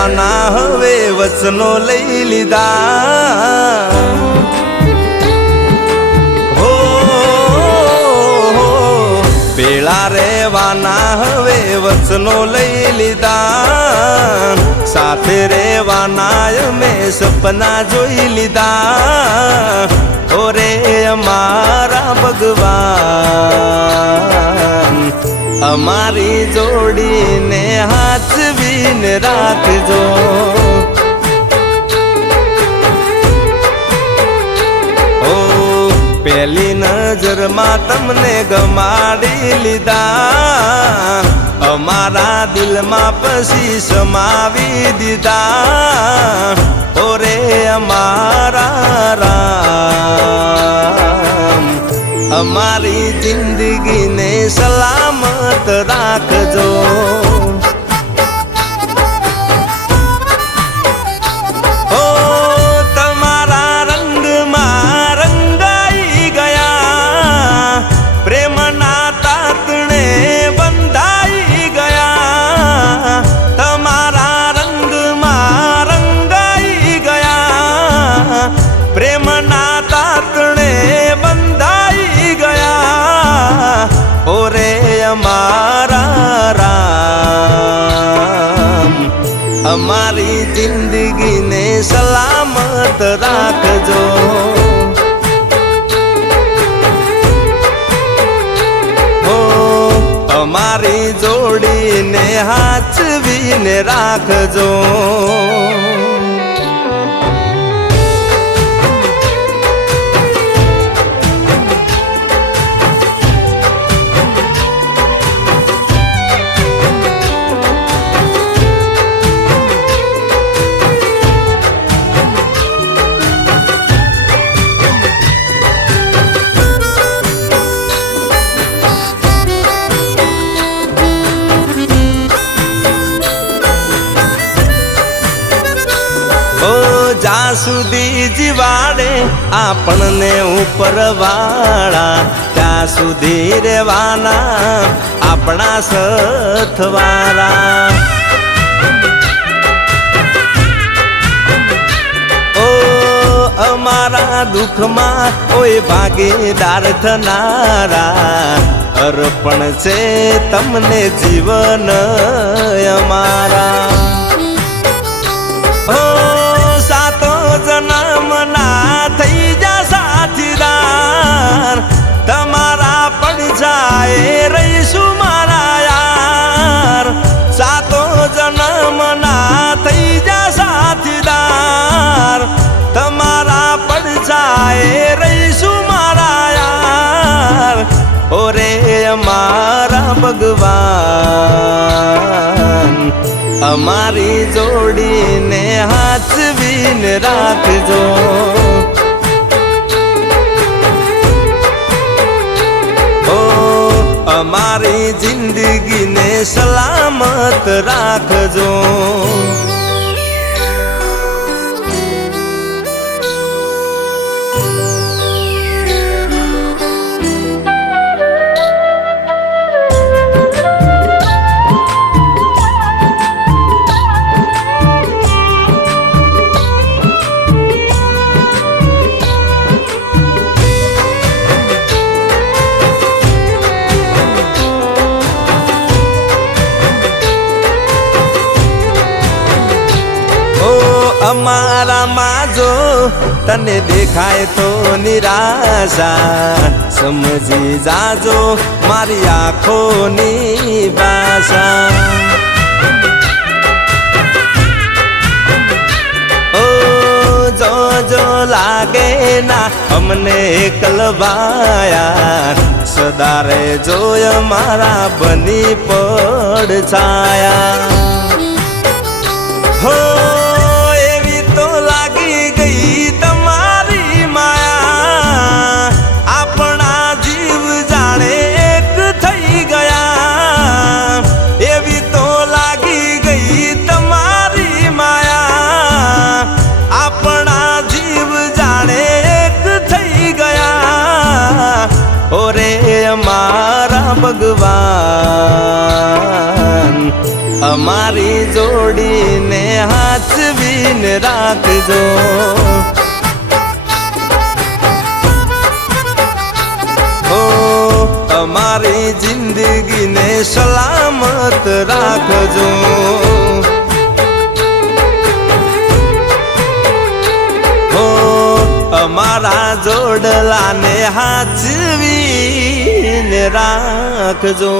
રહેવાના હવે વચનો લઈ લીધા હો ભેળા રહેવાના હવે વચનો લઈ લીધા સાથે રહેવાના મેં સપના જોઈ લીધા ઓરે અમારા ભગવાન અમારી જોડીને હાચવીને રાખજો ઓ પહેલી નજરમાં તમને ગમાડી લીધા અમારા દિલમાં પછી સમાવી દીધા ઓરે અમારા રામ અમારી જિંદગીને સલામત રાખજો ઓ તમારા રંગમાં રંગાઈ ગયા પ્રેમના તાતણે બંધાઈ ગયા તમારા રંગમાં રંગાઈ ગયા પ્રેમના તાતણે બંધાઈ ગયા ઓરે અમારા રામ અમારી જિંદગીને સલામત રાખજો હો અમારી જોડીને હાચવીને રાખજો જ્યાં સુધી જીવાડે આપણને ઉપરવાળા ત્યાં સુધી રહેવાના આપણા સથવાળા ઓ અમારા દુઃખમાં કોઈ ભાગીદાર થનારા અર્પણ છે તમને જીવન અમારા જન્મના થઈ જા સાથીદાર તમારા પડછાએ રહીશું મારા યાર સાતો જન્મના થઈ જા સાથીદાર તમારા પડછાએ રહીશું મારા યાર ઓરે અમારા ભગવાન અમારી જોડીને હાચવીને રાખજો ઓ અમારી જિંદગીને સલામત રાખજો અમારામાં જો તને દેખાય તો નિરાશા સમજી જાજો મારી આંખોની ભાષા ઓ જો જો લાગે ના અમને એકલવાયા સદારે જોય મારા બની પડછાયા હો ભગવાન અમારી જોડીને હાચવીને રાખજો. અમારી જિંદગીને સલામત રાખજો. અમારા જોડલાને હાચવીને રાખજો.